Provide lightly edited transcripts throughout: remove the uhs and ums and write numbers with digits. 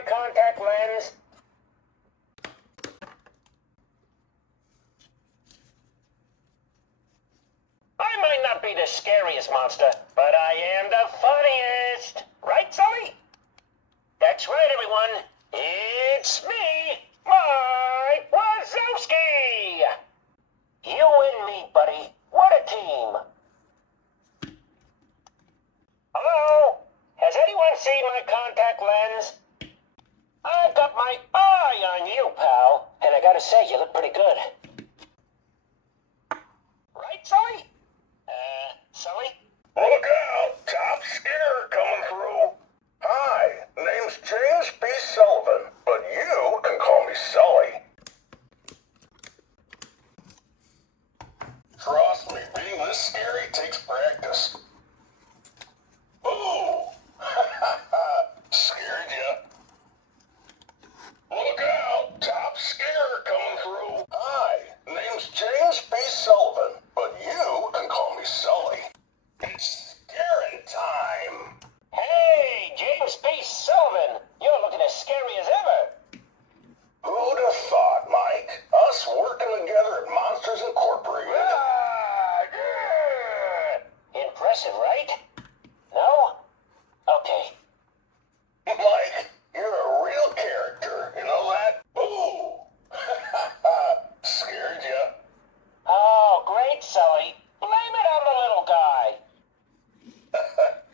my contact lens? I might not be the scariest monster, but I am the funniest. Right, Sully? That's right, everyone. It's me, Mike Wazowski. You and me, buddy. What a team. Hello? Has anyone seen my contact lens? I've got my eye on you, pal. And I gotta say, you look pretty good. Right, Sully? Sully? Look out! Top Scare coming through. Hi, name's James B. Sullivan, but you can call me Sully. Trust me, being this scary takes practice. Ooh! Scared ya? Look out! Top Scare coming through. Hi, name's James B. Sullivan, but you can call me Sully. It's scaring time. Hey, James B. Sullivan. You're looking as scary as ever. Who'd have thought, Mike? Us working together at Monsters Incorporated. Ah, yeah. Impressive, right? No? Okay. Mike, you're a real character, you know that? Ooh! Scared ya? Oh, great, Sully. Blame it on the little guy.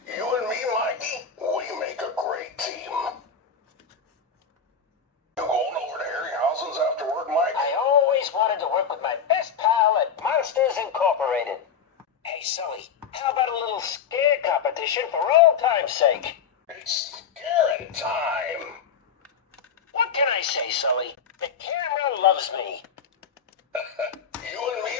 You and me, Mikey, we make a great team. You going over to Harryhausen's after work, Mike? I always wanted to work with my best pal at Monsters Incorporated. Hey, Sully, how about a little scare competition for old time's sake? It's scaring time. What can I say, Sully? The camera loves me. You and me,